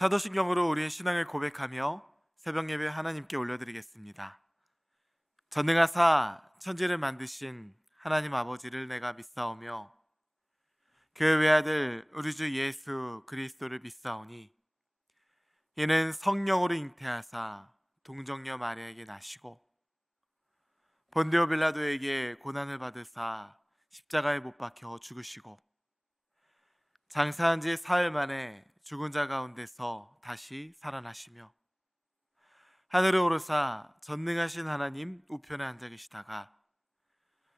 사도신경으로 우리의 신앙을 고백하며 새벽 예배 하나님께 올려드리겠습니다. 전능하사 천지를 만드신 하나님 아버지를 내가 믿사오며 그 외아들 우리 주 예수 그리스도를 믿사오니 이는 성령으로 잉태하사 동정녀 마리아에게 나시고 본디오 빌라도에게 고난을 받으사 십자가에 못 박혀 죽으시고 장사한 지 사흘 만에 죽은 자 가운데서 다시 살아나시며 하늘에 오르사 전능하신 하나님 우편에 앉아 계시다가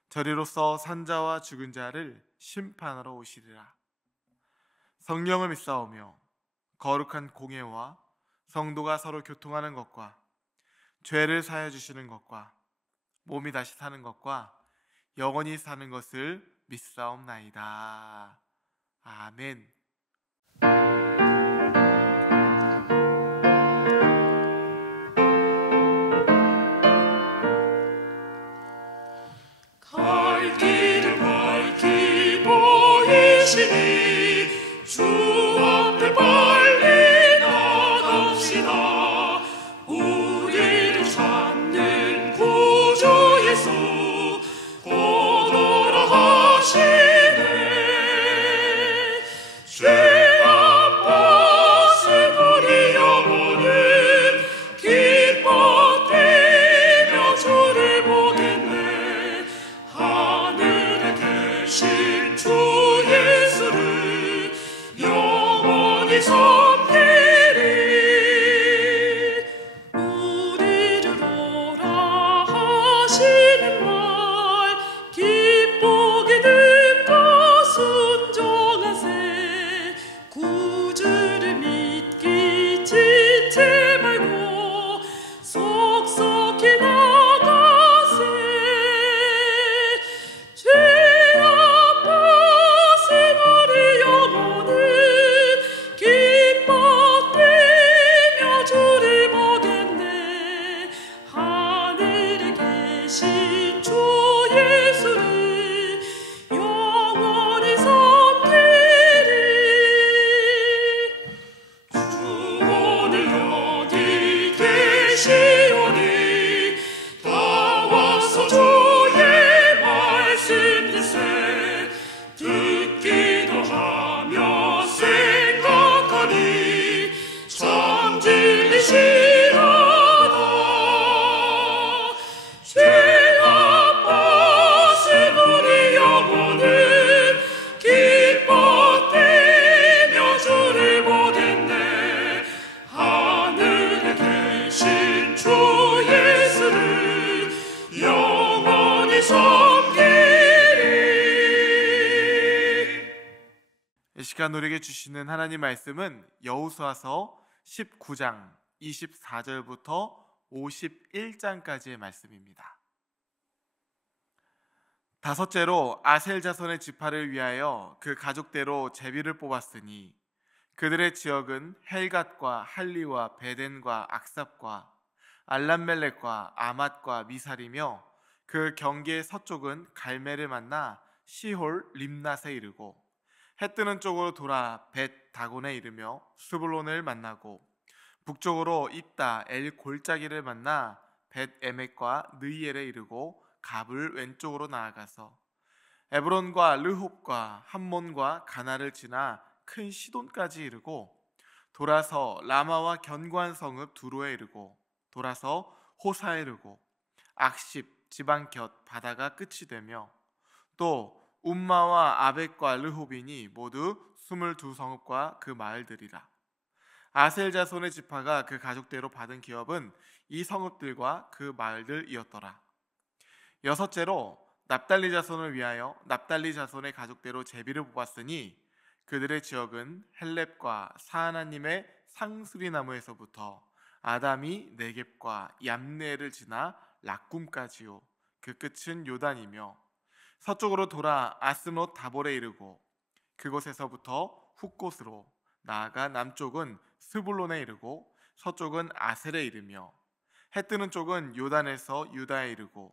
저리로서 산자와 죽은 자를 심판하러 오시리라. 성령을 믿사오며 거룩한 공예와 성도가 서로 교통하는 것과 죄를 사하여 주시는 것과 몸이 다시 사는 것과 영원히 사는 것을 믿사옵나이다. 아멘. 갈 길을 밝히 보이시니 주 앞에 빨리 나갑시다. 우리를 찾는 구주 예수 곧 오라 하시네. 죄 아팠을 우리 영혼은 기뻐 뛰며 주를 보겠네. 하늘에 계신 주 예수를 영원히 섬기리. 우리를 오라 하시는 말 기쁘게 듣고 순종하세. 구주를 믿기 지지 말고 속속히 나가세. 죄 아팠은 우리 영혼은 기뻐 뛰며 주를 보겠네. 하늘에 계신 주 예수를 영원히 섬기리. 주 오늘 여기 계시오니 다 와서 주의 말씀 듣세. 듣기도 하며 생각하니 참 진리시로다. 죄 아팠은 우리 영혼은 기뻐 뛰며 주를 보겠네. 하늘에 계신 주 예수를 영원히 섬기리. 이 시간 우리에게 주시는 하나님 말씀은 여호수아서 19장 24절부터 51장까지의 말씀입니다. 다섯째로 아셀 자손의 지파를 위하여 그 가족대로 제비를 뽑았으니 그들의 지역은 헬갓과 할리와 베덴과 악삽과 알람멜렉과 아맛과 미살이며 그 경계의 서쪽은 갈멜을 만나 시홀 림낫에 이르고 해 뜨는 쪽으로 돌아 벳 다곤에 이르며 스불론을 만나고 북쪽으로 입다 엘 골짜기를 만나 벳 에멕과 느이엘에 이르고 갑을 왼쪽으로 나아가서 에브론과 르홉과 함몬과 가나를 지나 큰 시돈까지 이르고 돌아서 라마와 견고한 성읍 두로에 이르고 돌아서 호사에 이르고 악십 지방 곁 바다가 끝이 되며 또 움마와 아벡과 르호빈이 모두 22성읍과 그 마을들이라. 아셀 자손의 지파가 그 가족대로 받은 기업은 이 성읍들과 그 마을들이었더라. 여섯째로 납달리 자손을 위하여 납달리 자손의 가족대로 제비를 뽑았으니 그들의 지역은 헬렙과 사하나님의 상수리 나무에서부터 아담이 네겝과 얌네를 지나 락꿈까지요. 그 끝은 요단이며 서쪽으로 돌아 아스못 다볼에 이르고 그곳에서부터 훗곳으로 나아가 남쪽은 스불론에 이르고 서쪽은 아셀에 이르며 해 뜨는 쪽은 요단에서 유다에 이르고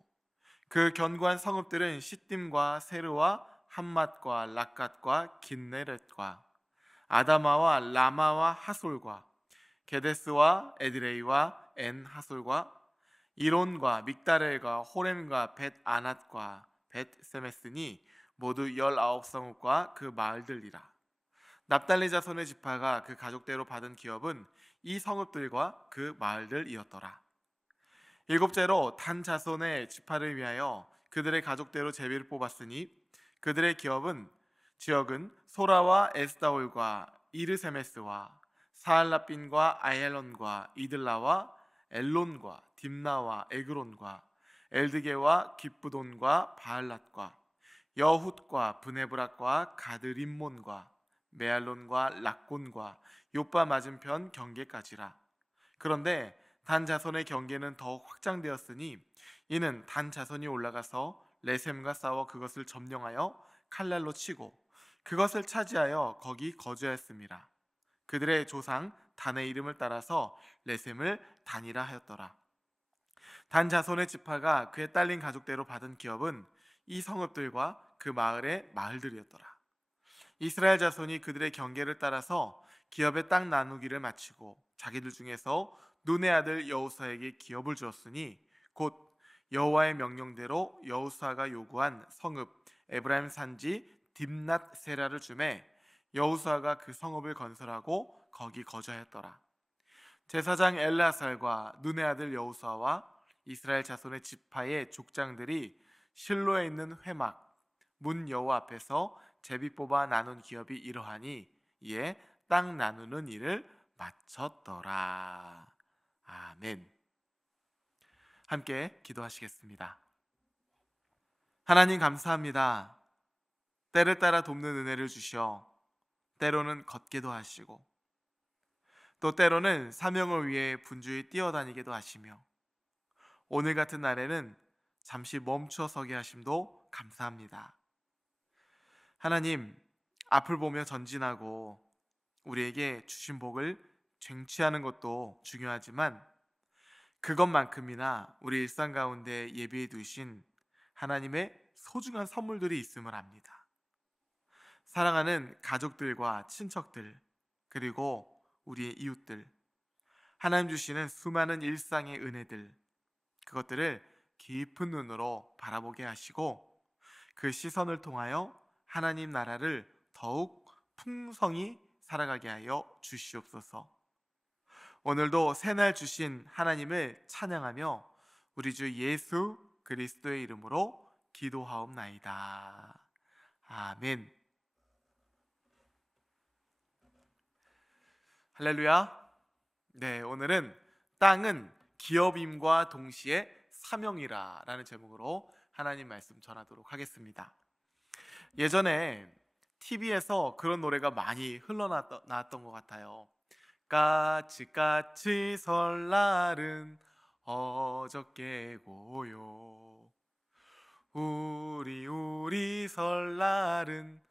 그 견고한 성읍들은 시딤과 세르와 함맛과 락갓과 긴네렛과 아다마와 라마와 하솔과 게데스와 에드레이와 엔 하솔과 이론과 믹다렐과 호렘과 벳 아낫과 벳 세메스니 모두 19성읍과 그 마을들이라. 납달리 자손의 지파가 그 가족대로 받은 기업은 이 성읍들과 그 마을들이었더라. 일곱째로 단 자손의 지파를 위하여 그들의 가족대로 제비를 뽑았으니 그들의 지역은 소라와 에스다올과 이르세메스와 사알라빈과 아엘론과 이들라와 엘론과 딥나와 에그론과 엘드게와 기브돈과 바알랏과 여훗과 브네브락과 가드림몬과 메알론과 락곤과 요빠 맞은편 경계까지라. 그런데 단 자손의 경계는 더욱 확장되었으니 이는 단 자손이 올라가서 레셈과 싸워 그것을 점령하여 칼날로 치고 그것을 차지하여 거기 거주하였습니다. 그들의 조상 단의 이름을 따라서 레셈을 단이라 하였더라. 단 자손의 지파가 그의 딸린 가족대로 받은 기업은 이 성읍들과 그 마을의 마을들이었더라. 이스라엘 자손이 그들의 경계를 따라서 기업의 땅 나누기를 마치고 자기들 중에서 눈의 아들 여호수아에게 기업을 주었으니 곧 여호와의 명령대로 여호수아가 요구한 성읍 에브라임 산지 딥낫 세라를 주매 여호수아가 그 성읍을 건설하고 거기 거주하였더라. 제사장 엘르아살과 눈의 아들 여호수아와 이스라엘 자손의 지파의 족장들이 실로에 있는 회막 문 여호와 앞에서 제비 뽑아 나눈 기업이 이러하니 이에 땅 나누는 일을 마쳤더라. 아멘. 함께 기도하시겠습니다. 하나님 감사합니다. 때를 따라 돕는 은혜를 주셔 때로는 걷게도 하시고 또 때로는 사명을 위해 분주히 뛰어다니게도 하시며 오늘 같은 날에는 잠시 멈춰 서게 하심도 감사합니다. 하나님, 앞을 보며 전진하고 우리에게 주신 복을 쟁취하는 것도 중요하지만 그것만큼이나 우리 일상 가운데 예비해 두신 하나님의 소중한 선물들이 있음을 압니다. 사랑하는 가족들과 친척들 그리고 우리의 이웃들, 하나님 주시는 수많은 일상의 은혜들, 그것들을 깊은 눈으로 바라보게 하시고 그 시선을 통하여 하나님 나라를 더욱 풍성히 살아가게 하여 주시옵소서. 오늘도 새날 주신 하나님을 찬양하며 우리 주 예수 그리스도의 이름으로 기도하옵나이다. 아멘. 할렐루야. 네, 오늘은 땅은 기업임과 동시에 사명이라 라는 제목으로 하나님 말씀 전하도록 하겠습니다. 예전에 TV에서 그런 노래가 많이 흘러나왔던 것 같아요. 까치까치 설날은 어저께고요. 우리 설날은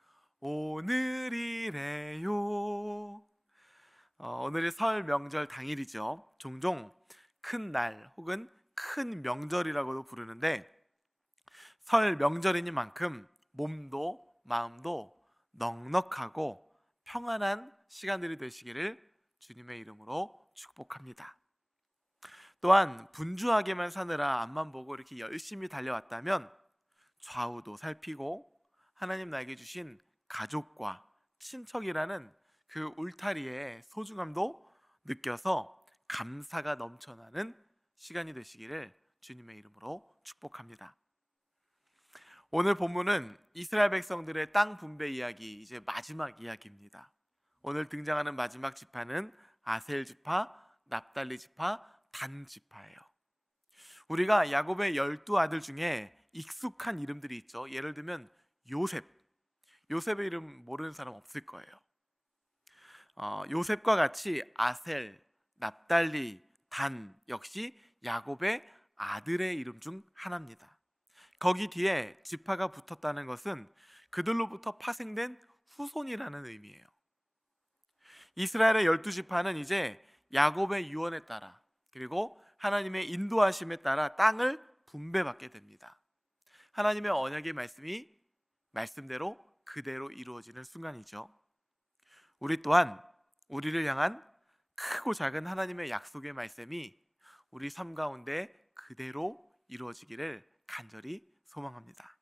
오늘이래요. 오늘이 설 명절 당일이죠. 종종 큰 날 혹은 큰 명절이라고도 부르는데 설 명절이니만큼 몸도 마음도 넉넉하고 평안한 시간들이 되시기를 주님의 이름으로 축복합니다. 또한 분주하게만 사느라 앞만 보고 이렇게 열심히 달려왔다면 좌우도 살피고 하나님 나에게 주신 가족과 친척이라는 그 울타리의 소중함도 느껴서 감사가 넘쳐나는 시간이 되시기를 주님의 이름으로 축복합니다. 오늘 본문은 이스라엘 백성들의 땅 분배 이야기, 이제 마지막 이야기입니다. 오늘 등장하는 마지막 지파는 아셀 지파, 납달리 지파, 단 지파예요. 우리가 야곱의 12아들 중에 익숙한 이름들이 있죠. 예를 들면 요셉의 이름 모르는 사람 없을 거예요. 요셉과 같이 아셀, 납달리, 단 역시 야곱의 아들의 이름 중 하나입니다. 거기 뒤에 지파가 붙었다는 것은 그들로부터 파생된 후손이라는 의미예요. 이스라엘의 12지파는 이제 야곱의 유언에 따라 그리고 하나님의 인도하심에 따라 땅을 분배받게 됩니다. 하나님의 언약의 말씀이 말씀대로 그대로 이루어지는 순간이죠. 우리 또한 우리를 향한 크고 작은 하나님의 약속의 말씀이 우리 삶 가운데 그대로 이루어지기를 간절히 소망합니다.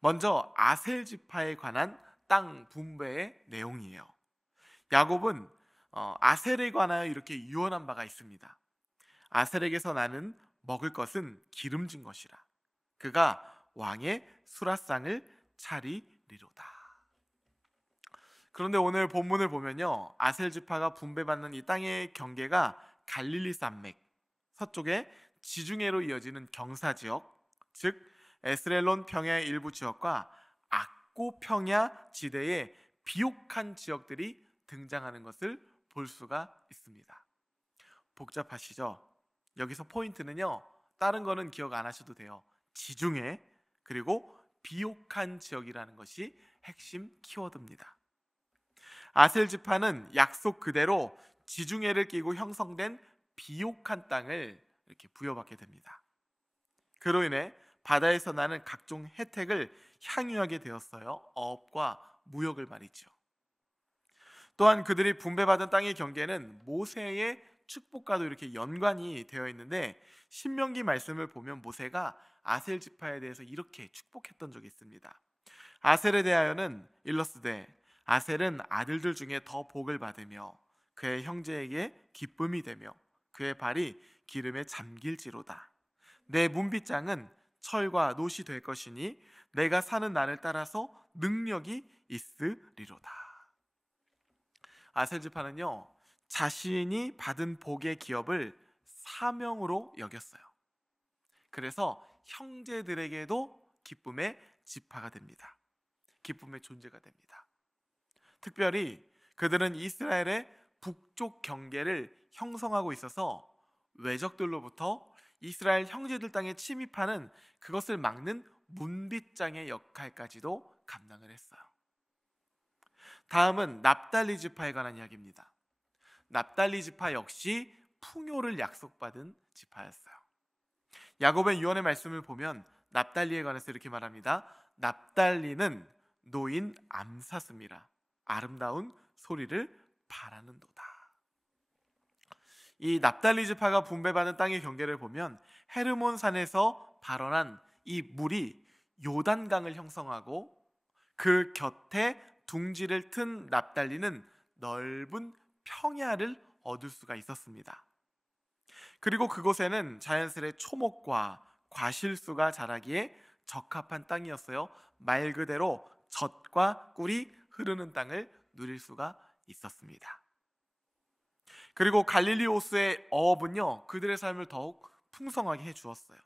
먼저 아셀 지파에 관한 땅 분배의 내용이에요. 야곱은 아셀에 관하여 이렇게 유언한 바가 있습니다. 아셀에게서 나는 먹을 것은 기름진 것이라. 그가 왕의 수라상을 차리리로다. 그런데 오늘 본문을 보면요, 아셀 지파가 분배받는 이 땅의 경계가 갈릴리 산맥 서쪽에 지중해로 이어지는 경사 지역, 즉 에스렐론 평야의 일부 지역과 악고 평야 지대의 비옥한 지역들이 등장하는 것을 볼 수가 있습니다. 복잡하시죠? 여기서 포인트는요, 다른 거는 기억 안 하셔도 돼요. 지중해 그리고 비옥한 지역이라는 것이 핵심 키워드입니다. 아셀 지파는 약속 그대로 지중해를 끼고 형성된 비옥한 땅을 이렇게 부여받게 됩니다. 그로 인해 바다에서 나는 각종 혜택을 향유하게 되었어요. 어업과 무역을 말이죠. 또한 그들이 분배받은 땅의 경계는 모세의 축복과도 이렇게 연관이 되어 있는데, 신명기 말씀을 보면 모세가 아셀 지파에 대해서 이렇게 축복했던 적이 있습니다. 아셀에 대하여는 일러스되 아셀은 아들들 중에 더 복을 받으며 그의 형제에게 기쁨이 되며 그의 발이 기름에 잠길지로다. 내 문빗장은 철과 놋이 될 것이니 내가 사는 날을 따라서 능력이 있으리로다. 아셀 지파는요, 자신이 받은 복의 기업을 사명으로 여겼어요. 그래서 형제들에게도 기쁨의 지파가 됩니다. 기쁨의 존재가 됩니다. 특별히 그들은 이스라엘의 북쪽 경계를 형성하고 있어서 외적들로부터 이스라엘 형제들 땅에 침입하는 그것을 막는 문빗장의 역할까지도 감당을 했어요. 다음은 납달리 지파에 관한 이야기입니다. 납달리 지파 역시 풍요를 약속받은 지파였어요. 야곱의 유언의 말씀을 보면 납달리에 관해서 이렇게 말합니다. 납달리는 노인 암사슴이라 아름다운 소리를 바라는도다. 이 납달리 지파가 분배받은 땅의 경계를 보면 헤르몬 산에서 발원한 이 물이 요단강을 형성하고 그 곁에 둥지를 튼 납달리는 넓은 평야를 얻을 수가 있었습니다. 그리고 그곳에는 자연스레 초목과 과실수가 자라기에 적합한 땅이었어요. 말 그대로 젖과 꿀이 흐르는 땅을 누릴 수가 있었습니다. 그리고 갈릴리 호수의 어업은요, 그들의 삶을 더욱 풍성하게 해주었어요.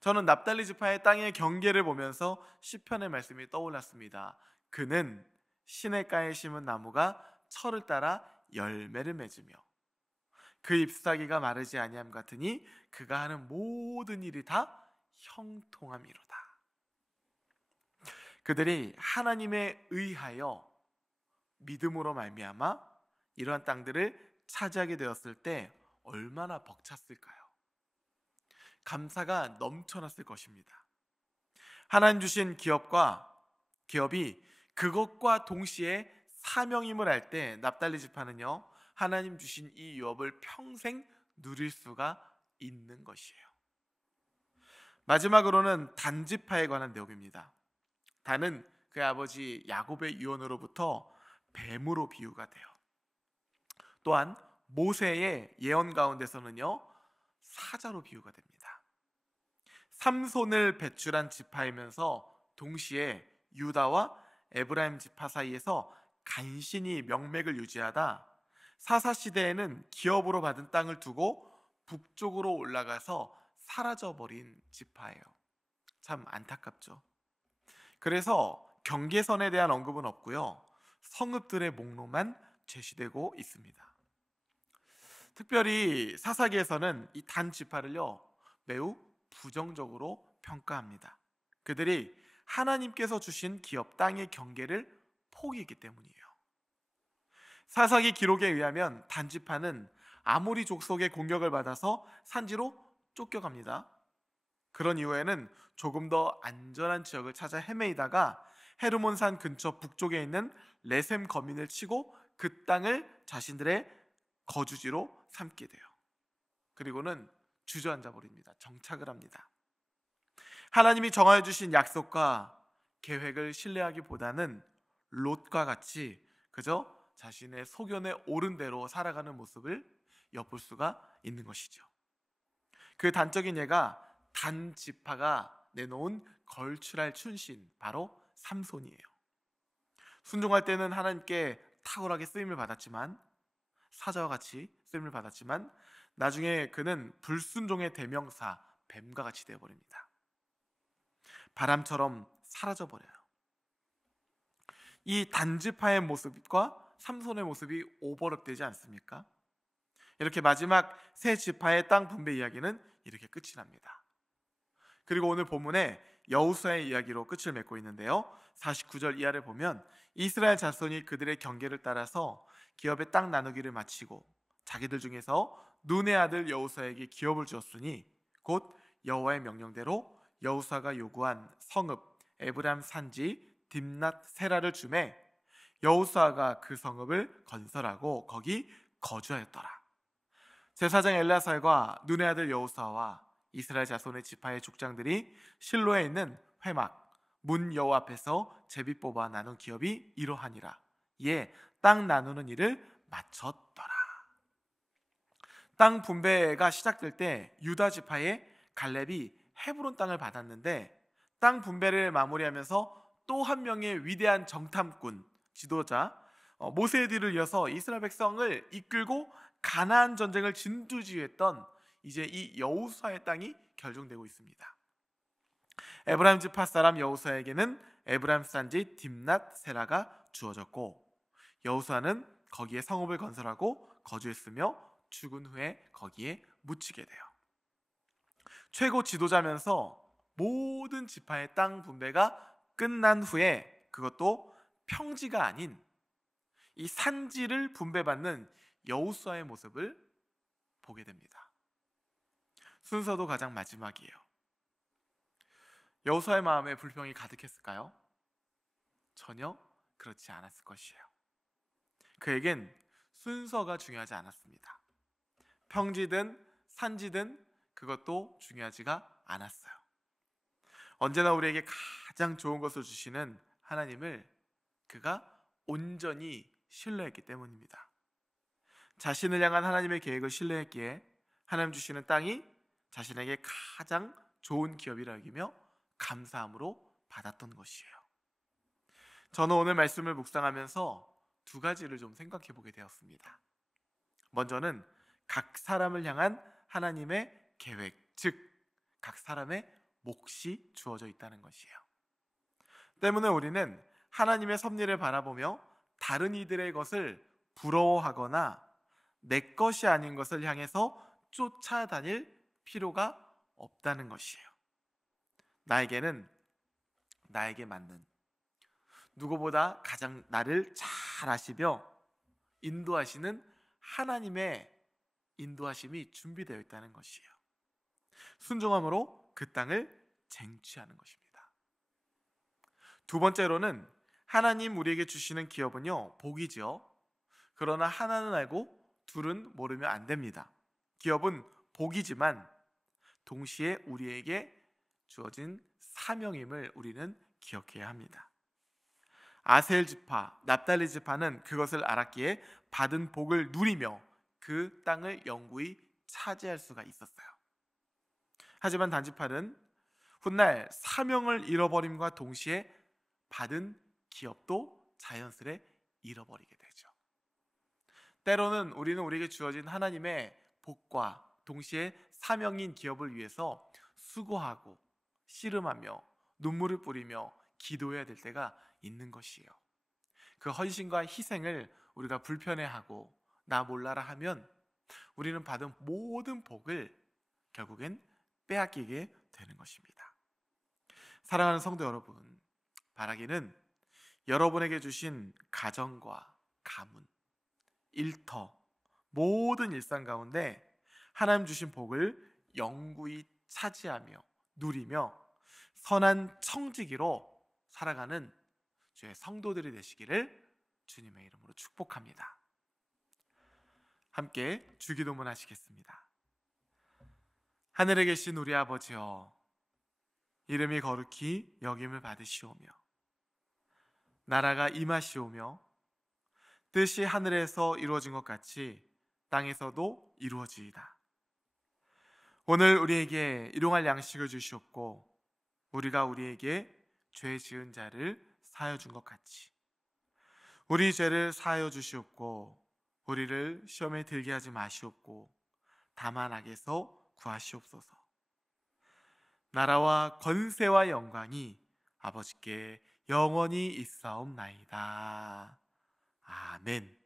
저는 납달리 지파의 땅의 경계를 보면서 시편의 말씀이 떠올랐습니다. 그는 시냇가에 심은 나무가 철을 따라 열매를 맺으며 그 잎사귀가 마르지 아니함 같으니 그가 하는 모든 일이 다 형통함이로다. 그들이 하나님에 의하여 믿음으로 말미암아 이러한 땅들을 차지하게 되었을 때 얼마나 벅찼을까요? 감사가 넘쳐났을 것입니다. 하나님 주신 기업이 그것과 동시에 사명임을 알 때 납달리 지파는요, 하나님 주신 이 유업을 평생 누릴 수가 있는 것이에요. 마지막으로는 단 지파에 관한 내용입니다. 단은 그의 아버지 야곱의 유언으로부터 뱀으로 비유가 돼요. 또한 모세의 예언 가운데서는요, 사자로 비유가 됩니다. 삼손을 배출한 지파이면서 동시에 유다와 에브라임 지파 사이에서 간신히 명맥을 유지하다 사사시대에는 기업으로 받은 땅을 두고 북쪽으로 올라가서 사라져버린 지파예요. 참 안타깝죠. 그래서 경계선에 대한 언급은 없고요, 성읍들의 목록만 제시되고 있습니다. 특별히 사사기에서는 이 단 지파를요, 매우 부정적으로 평가합니다. 그들이 하나님께서 주신 기업 땅의 경계를 포기했기 때문이에요. 사사기 기록에 의하면 단 지파는 아모리 족속의 공격을 받아서 산지로 쫓겨갑니다. 그런 이후에는 조금 더 안전한 지역을 찾아 헤매이다가 헤르몬산 근처 북쪽에 있는 레셈 거민을 치고 그 땅을 자신들의 거주지로 삼게 돼요. 그리고는 주저앉아 버립니다. 정착을 합니다. 하나님이 정하여 주신 약속과 계획을 신뢰하기보다는 롯과 같이 그저 자신의 소견에 옳은 대로 살아가는 모습을 엿볼 수가 있는 것이죠. 그 단적인 예가 단 지파가 내놓은 걸출할 춘신, 바로 삼손이에요. 순종할 때는 하나님께 탁월하게 쓰임을 받았지만, 사자와 같이 쓰임을 받았지만, 나중에 그는 불순종의 대명사 뱀과 같이 되어버립니다. 바람처럼 사라져버려요. 이 단지파의 모습과 삼손의 모습이 오버랩되지 않습니까? 이렇게 마지막 세 지파의 땅 분배 이야기는 이렇게 끝이 납니다. 그리고 오늘 본문에 여호수아의 이야기로 끝을 맺고 있는데요, 49절 이하를 보면 이스라엘 자손이 그들의 경계를 따라서 기업의 땅 나누기를 마치고 자기들 중에서 눈의 아들 여호수아에게 기업을 주었으니 곧 여호와의 명령대로 여호수아가 요구한 성읍 에브람 산지 딥낫 세라를 주매 여호수아가 그 성읍을 건설하고 거기 거주하였더라. 제사장 엘라살과 눈의 아들 여호수아와 이스라엘 자손의 지파의 족장들이 실로에 있는 회막 문 여호 앞에서 제비 뽑아 나눈 기업이 이러하니라. 이에 땅 나누는 일을 마쳤더라. 땅 분배가 시작될 때 유다 지파의 갈렙이 헤브론 땅을 받았는데, 땅 분배를 마무리하면서 또 한 명의 위대한 정탐꾼 지도자 모세의 뒤를 이어서 이스라엘 백성을 이끌고 가나안 전쟁을 진두지휘했던 이제 이 여호수아의 땅이 결정되고 있습니다. 에브라임 지파 사람 여호수아에게는 에브라임 산지 딥낫 세라가 주어졌고, 여호수아는 거기에 성읍을 건설하고 거주했으며 죽은 후에 거기에 묻히게 돼요. 최고 지도자면서 모든 지파의 땅 분배가 끝난 후에, 그것도 평지가 아닌 이 산지를 분배받는 여호수아의 모습을 보게 됩니다. 순서도 가장 마지막이에요. 여호수아의 마음에 불평이 가득했을까요? 전혀 그렇지 않았을 것이에요. 그에겐 순서가 중요하지 않았습니다. 평지든 산지든 그것도 중요하지가 않았어요. 언제나 우리에게 가장 좋은 것을 주시는 하나님을 그가 온전히 신뢰했기 때문입니다. 자신을 향한 하나님의 계획을 신뢰했기에 하나님 주시는 땅이 자신에게 가장 좋은 기업이라 여기며 감사함으로 받았던 것이에요. 저는 오늘 말씀을 묵상하면서 두 가지를 좀 생각해 보게 되었습니다. 먼저는 각 사람을 향한 하나님의 계획, 즉 각 사람의 몫이 주어져 있다는 것이에요. 때문에 우리는 하나님의 섭리를 바라보며 다른 이들의 것을 부러워하거나 내 것이 아닌 것을 향해서 쫓아다닐 필요가 없다는 것이에요. 나에게는 나에게 맞는, 누구보다 가장 나를 잘 아시며 인도하시는 하나님의 인도하심이 준비되어 있다는 것이에요. 순종함으로 그 땅을 쟁취하는 것입니다. 두 번째로는 하나님 우리에게 주시는 기업은요, 복이죠. 그러나 하나는 알고 둘은 모르면 안 됩니다. 기업은 복이지만 동시에 우리에게 주어진 사명임을 우리는 기억해야 합니다. 아셀 지파, 납달리 지파는 그것을 알았기에 받은 복을 누리며 그 땅을 영구히 차지할 수가 있었어요. 하지만 단지파는 훗날 사명을 잃어버림과 동시에 받은 기업도 자연스레 잃어버리게 되죠. 때로는 우리는 우리에게 주어진 하나님의 복과 동시에 사명인 기업을 위해서 수고하고 씨름하며 눈물을 뿌리며 기도해야 될 때가 있는 것이에요. 그 헌신과 희생을 우리가 불편해하고 나 몰라라 하면 우리는 받은 모든 복을 결국엔 빼앗기게 되는 것입니다. 사랑하는 성도 여러분, 바라기는 여러분에게 주신 가정과 가문, 일터, 모든 일상 가운데 하나님 주신 복을 영구히 차지하며 누리며 선한 청지기로 살아가는 주의 성도들이 되시기를 주님의 이름으로 축복합니다. 함께 주기도문 하시겠습니다. 하늘에 계신 우리 아버지여, 이름이 거룩히 여김을 받으시오며 나라가 임하시오며 뜻이 하늘에서 이루어진 것 같이 땅에서도 이루어지이다. 오늘 우리에게 일용할 양식을 주시옵고 우리가 우리에게 죄 지은 자를 사하여 준 것 같이 우리 죄를 사하여 주시옵고 우리를 시험에 들게 하지 마시옵고 다만 악에서 구하시옵소서. 나라와 권세와 영광이 아버지께 영원히 있사옵나이다. 아멘.